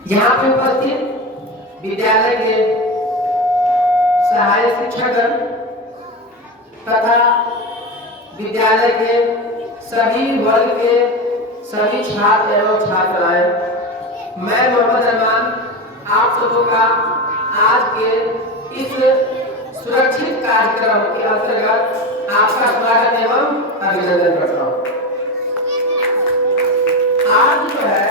यहाँ पे उपस्थित विद्यालय के सहायक शिक्षकगण तथा विद्यालय के सभी वर्ग के सभी छात्र एवं छात्राएं, मैं मोहम्मद अरमान आप सबों का आज के इस सुरक्षित कार्यक्रम के अंतर्गत आपका स्वागत एवं अभिनंदन करता हूँ। आज जो है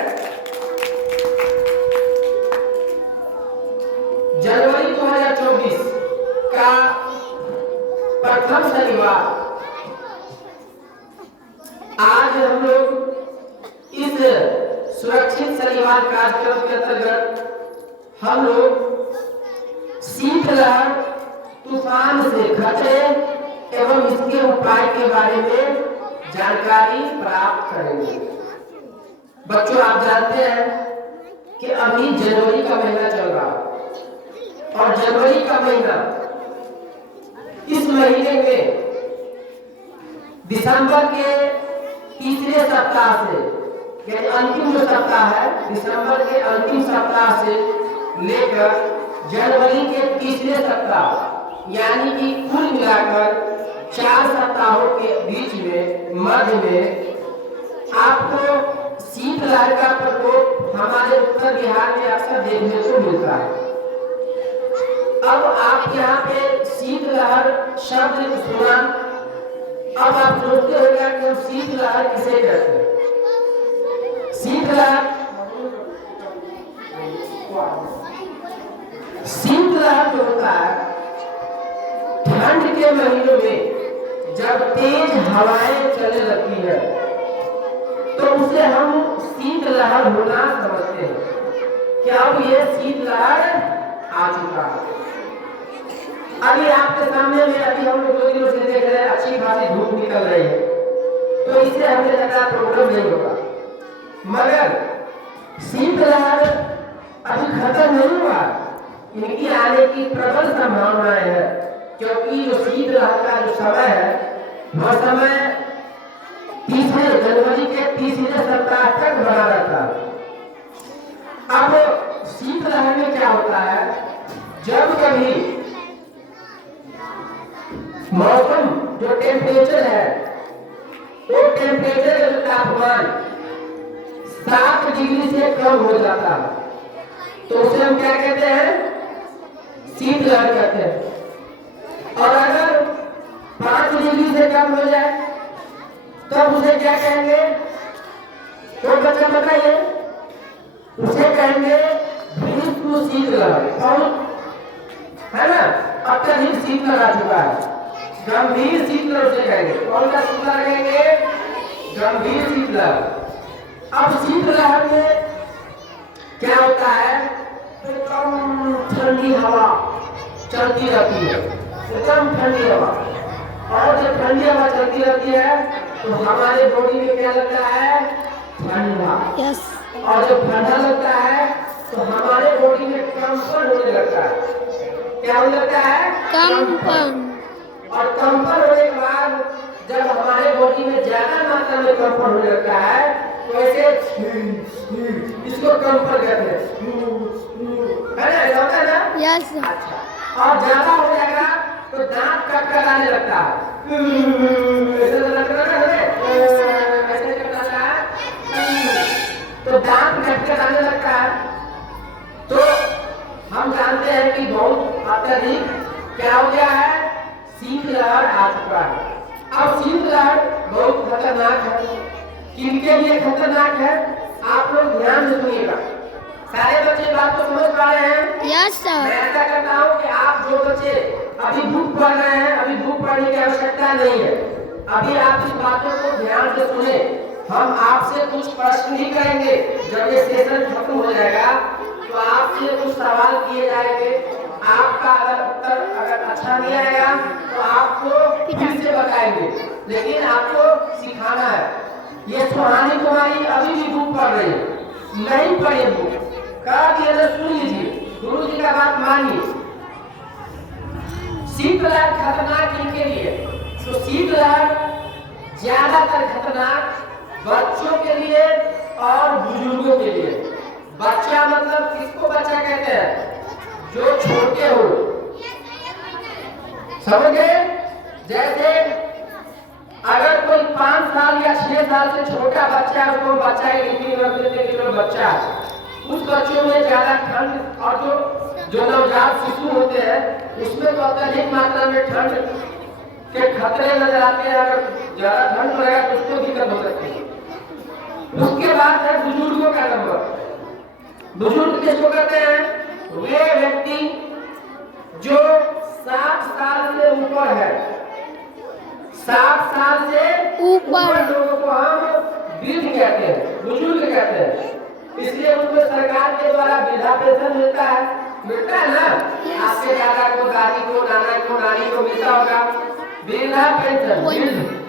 जनवरी 2024 का प्रथम शनिवार, आज हम लोग इस सुरक्षित शनिवार कार्यक्रम के अंतर्गत हम लोग शीतलहर तूफान से खतरे एवं इसके उपाय के बारे में जानकारी प्राप्त करेंगे। बच्चों, आप जानते हैं कि अभी जनवरी का महीना चल रहा है और जनवरी का महीना, इस महीने में दिसंबर के तीसरे सप्ताह से, यानी अंतिम जो सप्ताह है, दिसंबर के अंतिम सप्ताह से लेकर जनवरी के तीसरे सप्ताह, यानी कि कुल मिलाकर 4 सप्ताहों के बीच में मध्य में आपको शीतलहर का प्रकोप हमारे उत्तर बिहार में अक्सर देखने को मिलता है। अब आप यहाँ पे शीतलहर शब्द सुना, अब आप सोचते होंगे कि हम शीतलहर किसे कहते हैं। शीतलहर जो होता है, ठंड के महीनों में जब तेज हवाएं चलने लगती है तो उसे हम शीतलहर होना समझते हैं। क्या अब ये शीतलहर आ चुका है? अभी आपके सामने में अभी हम लोग 2 दिनों से देख रहे हैं, अच्छी खासी धूप निकल रही है, तो इससे हमें लग रहा प्रॉब्लम नहीं होगा, मगर शीतलहर अभी खत्म नहीं हुआ, इनकी आने की प्रबल संभावनाएं है, क्योंकि जो शीतलहर का जो समय है वह समय तीसरे जनवरी के तीसरे सप्ताह तक बना रहता है। अब शीतलहर में क्या होता है, जब कभी मौसम जो टेम्परेचर है, वो टेम्परेचर का तापमान 7 डिग्री से कम हो जाता है, तो उसे हम क्या कहते हैं? शीतलहर कहते हैं। और अगर 5 डिग्री से कम हो जाए तब उसे क्या कहेंगे? तो बच्चा बताइए, उसे कहेंगे ग्रीष्म शीतलहर, है ना? अत्यधिक शीतलहर आ चुका है, गंभीर शीतलहर उसे कहेंगे। कौन सा शीतलहर कहेंगे? गंभीर शीतलहर। अब शीतलहर में क्या होता है, एकदम ठंडी हवा चलती रहती है, एकदम ठंडी हवा, और जब ठंडी हवा चलती रहती है तो हमारे बॉडी में क्या लगता है? ठंडा। yes. और जब ठंडा लगता है तो हमारे बॉडी में कंपन होने लगता है। क्या होने लगता है? कंपन। और कंपन होने के बाद जब हमारे बॉडी में ज्यादा मात्रा में कंपन होने लगता है तो ऐसे इसको कंपन कहते हैं, है ना? ऐसा होता है ना? यस। अच्छा, और ज्यादा हो जाएगा तो दांत कटकटाने लगता है, तो दांत कटकटाने लगता है। तो हम जानते हैं कि बहुत अत्यधिक क्या हो गया है? शीतलहर आ चुका है। अब शीतलहर बहुत खतरनाक है। किनके लिए खतरनाक है? आप लोग ध्यान से सुनिएगा। सारे बच्चे बात को समझ पा रहे हैं? Yes sir. मैं ऐसा करता हूँ कि आप जो बच्चे अभी बुक पढ़ रहे हैं, अभी बुक पढ़ने की आवश्यकता नहीं है, अभी आप इस बातों को ध्यान से सुने। हम आपसे कुछ प्रश्न ही करेंगे, जब ये सेशन खत्म हो जाएगा तो आपसे कुछ सवाल किए जाएंगे। आपका अगर उत्तर अगर अच्छा नहीं आएगा तो आपको फिर से बताएंगे, लेकिन आपको सिखाना है। ये सुहानी कुमारी अभी भी बुक पढ़ रही है, नहीं पढ़े बुक, कहा कि सुन लीजिए, गुरु जी का बात मानिए। शीतलहर खतरनाक इनके लिए, तो शीतलहर ज्यादातर खतरनाक बच्चों के लिए और बुजुर्गों के लिए। बच्चा मतलब किसको बच्चा कहते हैं? जो छोटे हो, समझ गए? जैसे अगर कोई 5 साल या 6 साल से छोटा बच्चा है उसको बच्चा की गिनती में रख देते हैं बच्चा है। उस बच्चों में ज्यादा ठंड और जो नवजात शिशु होते हैं उसमें तो अत्यधिक मात्रा में ठंड के खतरे नजर आते हैं। अगर ज्यादा ठंड पड़ेगा तो उसको दिक्कत हो सकती है। उसके बाद है बुजुर्गों का नंबर। बुजुर्ग किसको कहते हैं? वे व्यक्ति जो 60 साल से ऊपर है। 60 साल से ऊपर लोगों को हम वृद्ध कहते हैं, बुजुर्ग कहते हैं। इसलिए उनको सरकार के द्वारा वृद्धा पेंशन मिलता है ना? आपके दादा को, दादी को, नाना को, नानी को मिलता होगा वृद्धा पेंशन।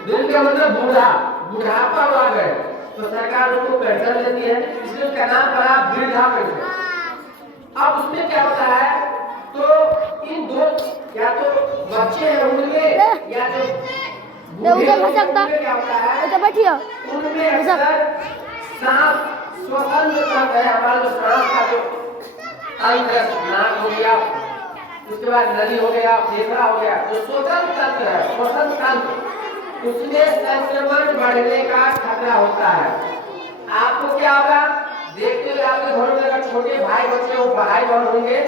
वृद्ध का मतलब बूढ़ा, बुढ़ापा आ गए तो सरकार उनको पेंशन देती है, इसलिए उसका नाम पड़ा वृद्धा पेंशन। अब उसमें क्या होता है? तो इन दो, या तो बच्चे हैं उनमें या तो उधर भटकता क्या होता है? उधर बैठिए। उनमें अक्सर सांस श्वसन जो करता है, हमारा जो सांस का जो अंग है, नाक हो गया, उसके बाद नली हो गया, फेफड़ा हो गया, जो श्वसन तंत्र है, श्वसन तंत्र, उसमें संक्रमण बढ़ने का खतरा होता है। आपको क्या होगा? देखते हुए आपके घर में अगर छोटे भाई बच्चे हो, भाई बहन होंगे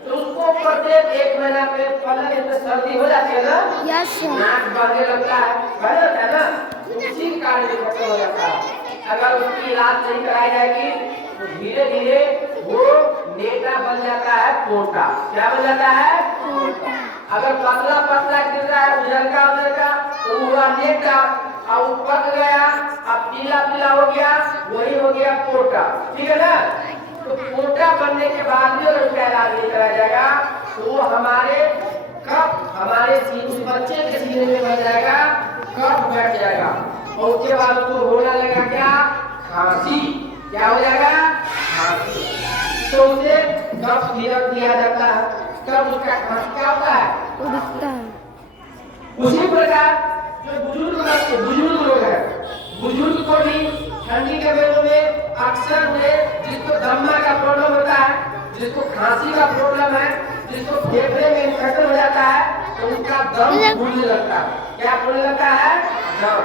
तो उसको प्रत्येक 1 महीना पे पहले दिन सर्दी हो जाती है ना, नाक बहने लगता है ना, उसी कारण से खत्म हो जाता है। अगर उसकी इलाज नहीं कराई जाएगी तो धीरे धीरे वो नेटा बन जाता है, पोटा। क्या बन जाता है? अगर पतला पतला गिर रहा है उजलका तो हुआ नेटा, और पक गया, अब पीला पीला हो गया, वही हो गया पोटा। ठीक है ना? तो पोटा बनने के बाद भी अगर उसका इलाज नहीं कराया जाएगा तो वो हमारे उस बच्चे के सीने में बन जाएगा, कफ बैठ जाएगा, और उसके बाद उसको होने लगेगा क्या? खांसी। क्या हो जाएगा? खांसी। तो उसे कफ सिरप दिया जाता है, तब उसका खांसी क्या होता है? उसी प्रकार जो बुजुर्ग लोग हैं, बुजुर्ग को भी ठंडी के महीनों में अक्सर जिसको दमा का प्रॉब्लम होता है, जिसको खांसी का प्रॉब्लम है, जिसको फेफड़े में इन्फेक्शन हो जाता है, तो उसका दम फूलने लगता है। क्या फूलने लगता है? दम।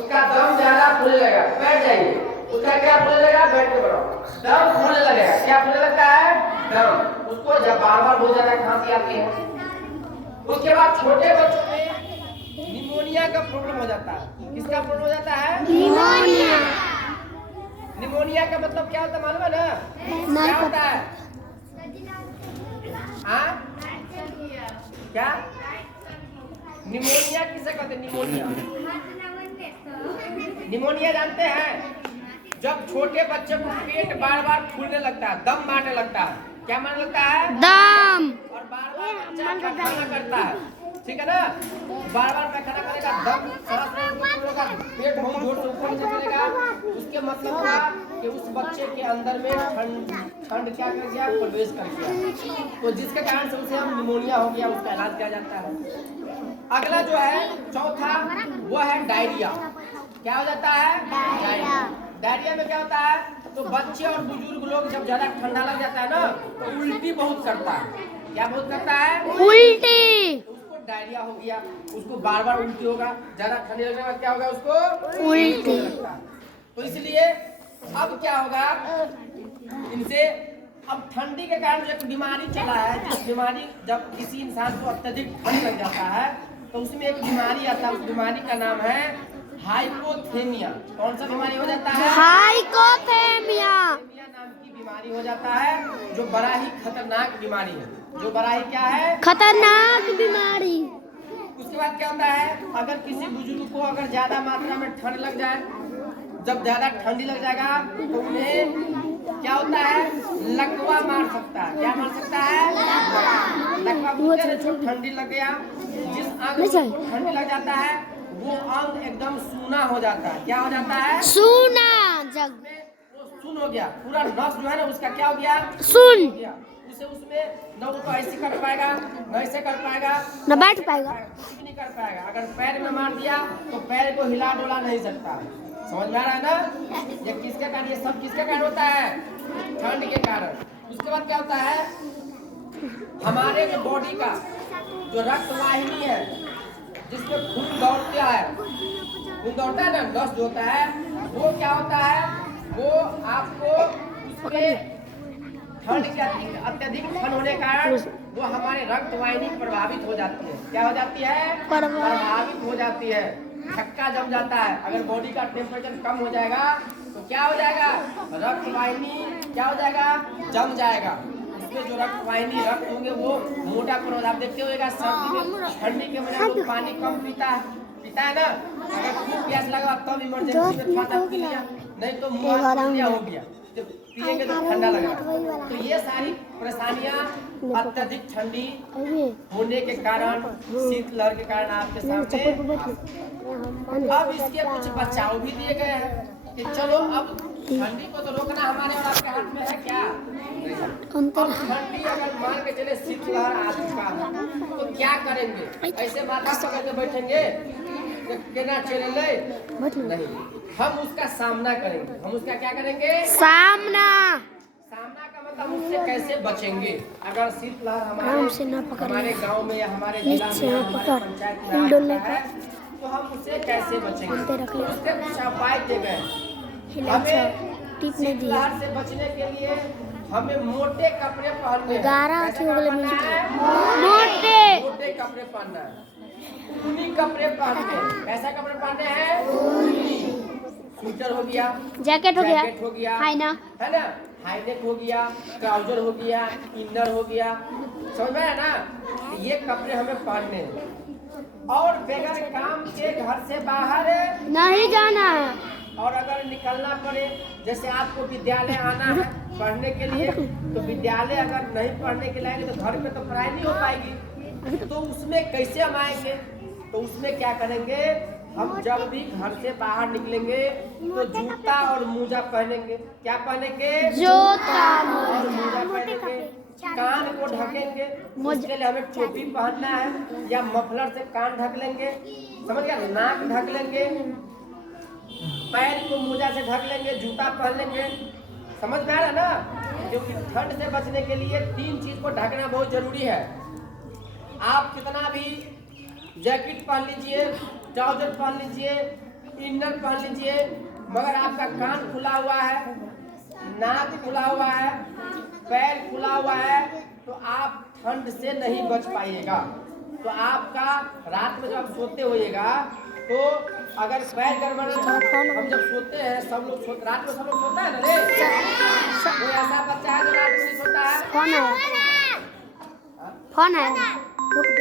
उसका दम ज्यादा फूलने लगेगा। बैठ जाइए। उसका क्या फूलने लगेगा? बैठ के बढ़ो। दम फूलने लगेगा। क्या फूलने लगता है? दम। उसको जब बार-बार बहुत ज्यादा खांसी आती है। उसके बाद छोटे बच्चों में निमोनिया का प्रॉब्लम हो जाता है। किसका प्रॉब्लम हो जाता है? निमोनिया। निमोनिया का मतलब क्या होता है मालूम है ना? क्या होता है? क्या निमोनिया किसे कहते हैं? निमोनिया जानते हैं? जब छोटे बच्चे को पेट बार बार फूलने लगता है, दम मारने लगता है। क्या मारने लगता है? दम। और बार बार बच्चा पैखाना करता है, ठीक है ना? बार बार पैखाना करेगा, दम होगा, पेट बहुत जोर से ऊपर नीचे करेगा, उसके मतलब होगा कि उस बच्चे के अंदर में ठंड क्या कर गया? प्रवेश कर गया, तो जिसके कारण से उसे हम निमोनिया हो गया, उसका इलाज किया जाता है। अगला जो है चौथा, वो है डायरिया। क्या हो जाता है? डायरिया। डायरिया में क्या होता है? तो बच्चे और बुजुर्ग लोग जब ज्यादा ठंडा लग जाता है ना तो उल्टी बहुत करता है। क्या बहुत करता है? उल्टी। उसको डायरिया हो गया, उसको बार बार उल्टी होगा, ज्यादा ठंडी लगने के बाद क्या होगा? उसको उल्टी। तो इसलिए अब क्या होगा इनसे? अब ठंडी के कारण जो एक बीमारी चला है, जिस बीमारी जब किसी इंसान को अत्यधिक ठंड लग जाता है तो उसमें एक बीमारी आता है, उस बीमारी का नाम है हाइपोथेमिया। कौन सा बीमारी हो जाता है? हाइपोथेमिया नाम की बीमारी हो जाता है, जो बड़ा ही खतरनाक बीमारी है। जो बड़ा ही क्या है? खतरनाक बीमारी। उसके बाद क्या होता है? अगर किसी बुजुर्ग को अगर ज्यादा मात्रा में ठंड लग जाए, जब ज्यादा ठंडी लग जाएगा तो उन्हें क्या होता है? लकवा मार सकता है। क्या मार सकता है? लकवा बोलते हैं जो ठंडी लग गया, जिस अंग को ठंडी लग जाता है वो अंग एकदम सूना हो जाता है। क्या हो जाता है? सूना। जग वो सुन हो गया, पूरा नस जो है ना उसका क्या हो गया? सुन हो गया। उसे उसमें न वो तो ऐसे कर पाएगा, न ऐसे कर पाएगा, न बैठ पाएगा, कुछ भी नहीं कर पाएगा। अगर पैर में मार दिया तो पैर को हिला डोला नहीं सकता। समझ में आ रहा है ना? ये किसके कारण? ये सब किसके कारण होता है? ठंड के कारण। उसके बाद क्या होता है, हमारे जो बॉडी का जो रक्त वाहिनी है, जिसमें खून दौड़ता है, खून दौड़ता है ना, नस जो होता है, वो क्या होता है, वो आपको उसके ठंड के अत्यधिक ठंड होने के कारण वो हमारे रक्त वाहिनी प्रभावित हो जाती है। क्या हो जाती है? प्रभावित हो जाती है, धक्का जम जाता है। अगर बॉडी का टेम्परेचर कम हो जाएगा तो क्या हो जाएगा, रक्त वाहिनी क्या हो जाएगा, जम जाएगा। उसमें जो रक्त वाहिनी रक्त होंगे वो मोटा पर, आप देखते होगा सर्दी में ठंडी के वजह से पानी कम पीता है ना। अगर खूब प्यास लगा तब इमरजेंसी में ठंडा पी लिया, नहीं तो मुँह हो गया, जब पिएंगे तो ठंडा लगेगा। तो ये सारी परेशानियां अत्यधिक ठंडी होने के कारण, शीतलहर के कारण आपके सामने। अब इसके कुछ बचाव भी दिए गए हैं कि चलो अब ठंडी को तो रोकना हमारे और आपके हाथ में है क्या। अब ठंडी अगर मान के चले शीतलहर आ चुका है तो क्या करेंगे, ऐसे माथा पकड़ के बैठेंगे केना चले नहीं, हम उसका सामना करेंगे। हम उसका क्या करेंगे, सामना का मतलब उससे कैसे बचेंगे। अगर शीतलहर हमारे गांव में या हमारे जिला में हमारे पंचायत में आता है तो हम उससे कैसे बचेंगे, उसके कुछ उपाय दिए गए। हमें शीतलहर से बचने के लिए हमें मोटे कपड़े पहनने हैं। मोटे कपड़े पहनना है, ऊनी कपड़े पहनने हैं। ऐसा कपड़े पहनने हैं, स्वेटर हो गया, जैकेट हो गया, है ना, हाईनेक हो गया, ट्राउजर हो गया, इनर हो गया, समझ में है ना। ये कपड़े हमें पहनने हैं और बगैर काम के घर से बाहर नहीं जाना है। और अगर निकलना पड़े, जैसे आपको विद्यालय आना है पढ़ने के लिए, तो विद्यालय अगर नहीं पढ़ने के लिए तो घर में तो पढ़ाई नहीं हो पाएगी, तो उसमें कैसे हम आएंगे। तो उसमें क्या करेंगे, हम जब भी घर से बाहर निकलेंगे तो जूता और मोजा पहनेंगे। क्या पहनेंगे, जूता और मोजा पहनेंगे, कान को ढकेंगे, उसके लिए हमें टोपी पहनना है या मफलर से कान ढक लेंगे, समझ गया, नाक ढक लेंगे, पैर को मोजा से ढक लेंगे, जूता पहन लेंगे, समझ में आ रहा ना। क्योंकि ठंड से बचने के लिए 3 चीज को ढकना बहुत जरूरी है। आप कितना भी जैकेट पहन लीजिए, ट्राउजर पहन लीजिए, इनर पहन लीजिए, मगर आपका कान खुला हुआ है, नाक खुला हुआ है, पैर खुला हुआ है, तो आप ठंड से नहीं बच पाइएगा। तो आपका रात में जब आप सोते होइएगा तो अगर पैर गड़बड़ा, हम जब सोते हैं सब लोग रात में सब लोग सोता है ना रे, कोई ऐसा बच्चा है जो रात में नहीं सोता है, फोन है